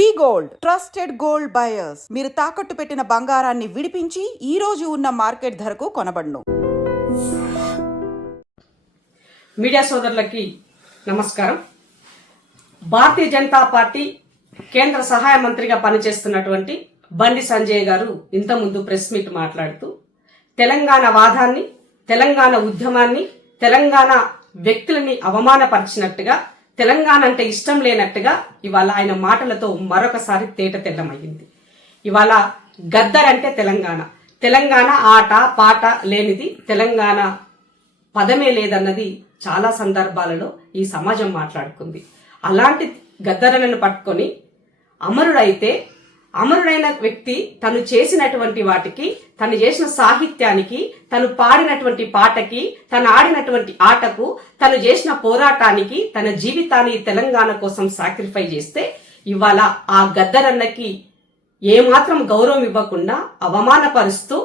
వి gold trusted gold buyers. మీరు తాకట్టు పెట్టిన బంగారాన్ని విడిపించి ఈ రోజు ఉన్న మార్కెట్ ధరకు కొనబడును. మీడియా సోదరులకి నమస్కారం. భారతీయ జనతా పార్టీ కేంద్ర సహాయ మంత్రిగా పనిచేస్తున్నటువంటి బండి సంజయ్ గారు ఇంతకుముందు ప్రెస్ మీట్ మాట్లాడుతూ తెలంగాణ వాదాన్ని, తెలంగాణ ఉద్యమాన్ని, తెలంగాణ వ్యక్తులని అవమానపరిచినట్టుగా, తెలంగాణ అంటే ఇష్టం లేనట్టుగా ఇవాళ ఆయన మాటలతో మరొకసారి తేట తెల్లమయ్యింది. ఇవాళ గద్దర్ అంటే తెలంగాణ ఆట పాట లేనిది, తెలంగాణ పదమే లేదన్నది చాలా సందర్భాలలో ఈ సమాజం మాట్లాడుకుంది. అలాంటి గద్దరలను పట్టుకొని అమరుడైన వ్యక్తి తను చేసినటువంటి వాటికి, తను చేసిన సాహిత్యానికి, తను పాడినటువంటి పాటకి, తను ఆడినటువంటి ఆటకు, తను చేసిన పోరాటానికి, తన జీవితాన్ని తెలంగాణ కోసం సాక్రిఫై చేస్తే ఇవాళ ఆ గద్దరన్నకి ఏమాత్రం గౌరవం ఇవ్వకుండా అవమానపరుస్తూ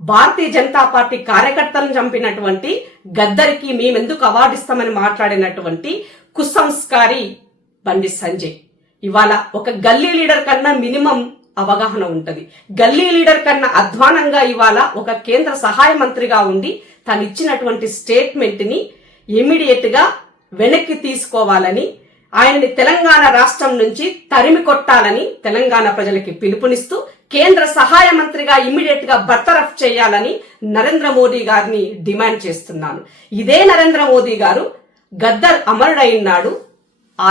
భారతీయ జనతా పార్టీ కార్యకర్తలను చంపినటువంటి గద్దరికి మేమెందుకు అవార్డు ఇస్తామని మాట్లాడినటువంటి కుసంస్కారి బండి సంజయ్ ఇవాళ ఒక గల్లీ లీడర్ కన్నా మినిమం అవగాహన ఉంటది. గల్లీ లీడర్ కన్నా అధ్వానంగా ఇవాళ ఒక కేంద్ర సహాయ మంత్రిగా ఉండి తను ఇచ్చినటువంటి స్టేట్మెంట్ ని ఇమీడియట్ గా వెనక్కి తీసుకోవాలని, ఆయనని తెలంగాణ రాష్ట్రం నుంచి తరిమి కొట్టాలని తెలంగాణ ప్రజలకి పిలుపునిస్తూ కేంద్ర సహాయ మంత్రిగా ఇమీడియట్ గా బర్తరఫ్ చేయాలని నరేంద్ర మోదీ గారిని డిమాండ్ చేస్తున్నాను. ఇదే నరేంద్ర మోదీ గారు గద్దర్ అమరుడైనాడు, ఆ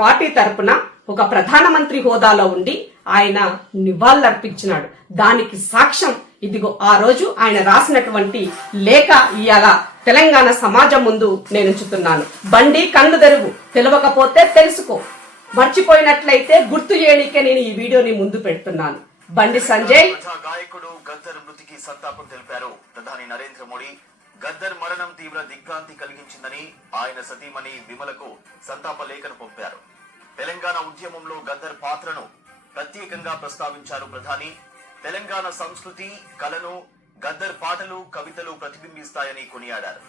పార్టీ తరపున ఒక ప్రధానమంత్రి హోదాలో ఉండి ఆయన నివాళులర్పించినాడు. దానికి సాక్ష్యం ఇదిగో ఆ రోజు ఆయన రాసినటువంటి లేఖ ఇవాళ తెలంగాణ సమాజం ముందు నేను ఉంచుతున్నాను. బండి కన్ను తెరుగు, తెలియకపోతే తెలుసుకో, మర్చిపోయినట్లయితే గుర్తు చేయడానికే నేను ఈ వీడియోని ముందు పెడుతున్నాను. బండి సంజయ్ గాయకుడు గద్దర్ మృతికి సంతాపం తెలిపారు ప్రధాని నరేంద్ర మోడీ. గద్దర్ మరణం తీవ్ర దిగ్భ్రాంతి కలిగించిందని ఆయన సతీమణి విమలకు సంతాప లేఖను పంపారు. తెలంగాణ ఉద్యమంలో గద్దర్ పాత్రను ప్రత్యేకంగా ప్రస్తావించారు ప్రధాని. తెలంగాణ సంస్కృతి, కళను గద్దర్ పాటలు, కవితలు ప్రతిబింబిస్తాయని కొనియాడారు.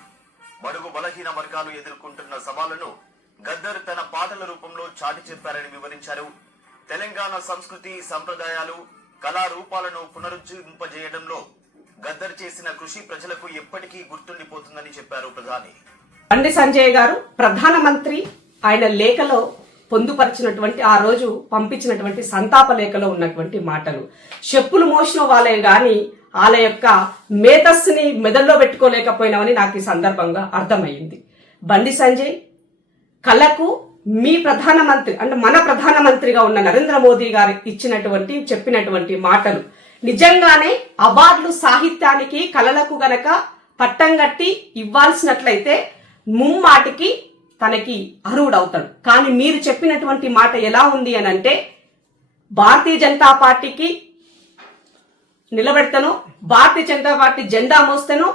బడుగు బలహీన వర్గాలు ఎదుర్కొంటున్న సవాళ్లను గద్దర్ తన పాటల రూపంలో చాటి చెప్పారని వివరించారు. తెలంగాణ సంస్కృతి, సంప్రదాయాలు, కళారూపాలను పునరుజ్జీవింపజేయడంలో గద్దర్ చేసిన కృషి ప్రజలకు ఎప్పటికీ గుర్తుండిపోతుందని చెప్పారు ప్రధాని. బండి సంజయ్ గారు ప్రధానమంత్రి ఆయన లేఖలో పొందుపరిచినటువంటి, ఆ రోజు పంపించినటువంటి సంతాప లేఖలో ఉన్నటువంటి మాటలు చెప్పులు మోసిన వాళ్ళే గాని వాళ్ళ యొక్క మేధస్సుని మెదడులో పెట్టుకోలేకపోయినామని నాకు ఈ సందర్భంగా అర్థమైంది. బండి సంజయ్ కళకు మీ ప్రధానమంత్రి అంటే మన ప్రధానమంత్రిగా ఉన్న నరేంద్ర మోదీ గారు చెప్పినటువంటి మాటలు నిజంగానే అవార్డులు సాహిత్యానికి, కళలకు గనక పట్టం కట్టి ఇవ్వాల్సినట్లయితే ముమ్మాటికి తనకి అర్హుడవుతాడు. కానీ మీరు చెప్పినటువంటి మాట ఎలా ఉంది అని అంటే, భారతీయ జనతా పార్టీకి నిలబెడతానో, భారతీయ జనతా పార్టీ జెండా మోస్తేనో,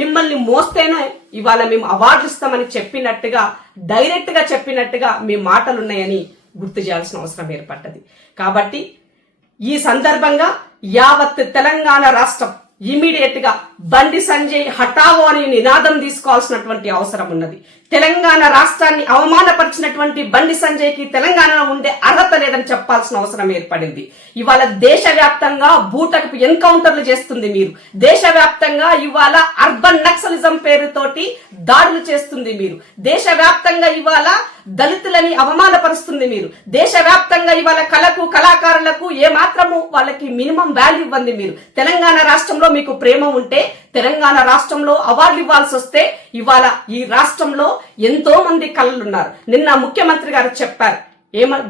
మిమ్మల్ని మోస్తేనో ఇవాళ మేము అవార్డులు ఇస్తామని చెప్పినట్టుగా, డైరెక్ట్ గా చెప్పినట్టుగా మీ మాటలున్నాయని గుర్తు చేయాల్సిన అవసరం ఏర్పడ్డది. కాబట్టి ఈ సందర్భంగా యావత్ తెలంగాణ రాష్ట్రం ఇమీడియట్ గా బండి సంజయ్ హఠావో అని నినాదం తీసుకోవాల్సినటువంటి అవసరం ఉన్నది. తెలంగాణ రాష్ట్రాన్ని అవమానపరిచినటువంటి బండి సంజయ్ కి తెలంగాణలో ఉండే అర్హత లేదని చెప్పాల్సిన అవసరం ఏర్పడింది. ఇవాళ దేశవ్యాప్తంగా బూటకు ఎన్కౌంటర్లు చేస్తుంది మీరు. దేశవ్యాప్తంగా ఇవాళ అర్బన్ నక్సలిజం పేరుతోటి దాడులు చేస్తుంది మీరు. దేశవ్యాప్తంగా ఇవాళ దళితులని అవమానపరుస్తుంది మీరు. దేశవ్యాప్తంగా ఇవాళ కళకు, కళాకారులకు ఏమాత్రము వాళ్ళకి మినిమం వాల్యూ ఇవ్వండి మీరు. తెలంగాణ రాష్ట్రంలో మీకు ప్రేమ ఉంటే, తెలంగాణ రాష్ట్రంలో అవార్డులు ఇవ్వాల్సి వస్తే ఇవాళ ఈ రాష్ట్రంలో ఎంతో మంది కళలున్నారు. నిన్న ముఖ్యమంత్రి గారు చెప్పారు,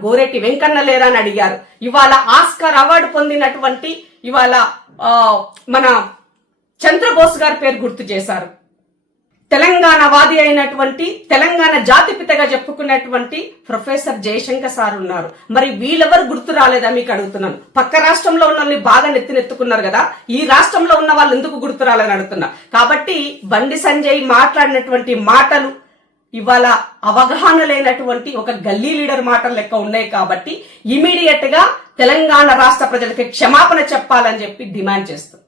గోరెటి వెంకన్న లేరా అని అడిగారు. ఇవాళ ఆస్కార్ అవార్డు పొందినటువంటి ఇవాళ మన చంద్రబోస్ గారి పేరు గుర్తు చేశారు. తెలంగాణ వాది అయినటువంటి, తెలంగాణ జాతిపితగా చెప్పుకున్నటువంటి ప్రొఫెసర్ జయశంకర్ సార్ ఉన్నారు. మరి వీళ్ళెవరు గుర్తు రాలేదా మీకు అడుగుతున్నాను. పక్క రాష్ట్రంలో ఉన్న వాళ్ళని బాగా నెత్తినెత్తుకున్నారు కదా, ఈ రాష్ట్రంలో ఉన్న వాళ్ళు ఎందుకు గుర్తు రాలేదని అడుగుతున్నా. కాబట్టి బండి సంజయ్ మాట్లాడినటువంటి మాటలు ఇవాళ అవగాహన లేనటువంటి ఒక గల్లీ లీడర్ మాటలు లెక్క ఉన్నాయి. కాబట్టి ఇమీడియట్ గా తెలంగాణ రాష్ట్ర ప్రజలకి క్షమాపణ చెప్పాలని చెప్పి డిమాండ్ చేస్తున్నారు.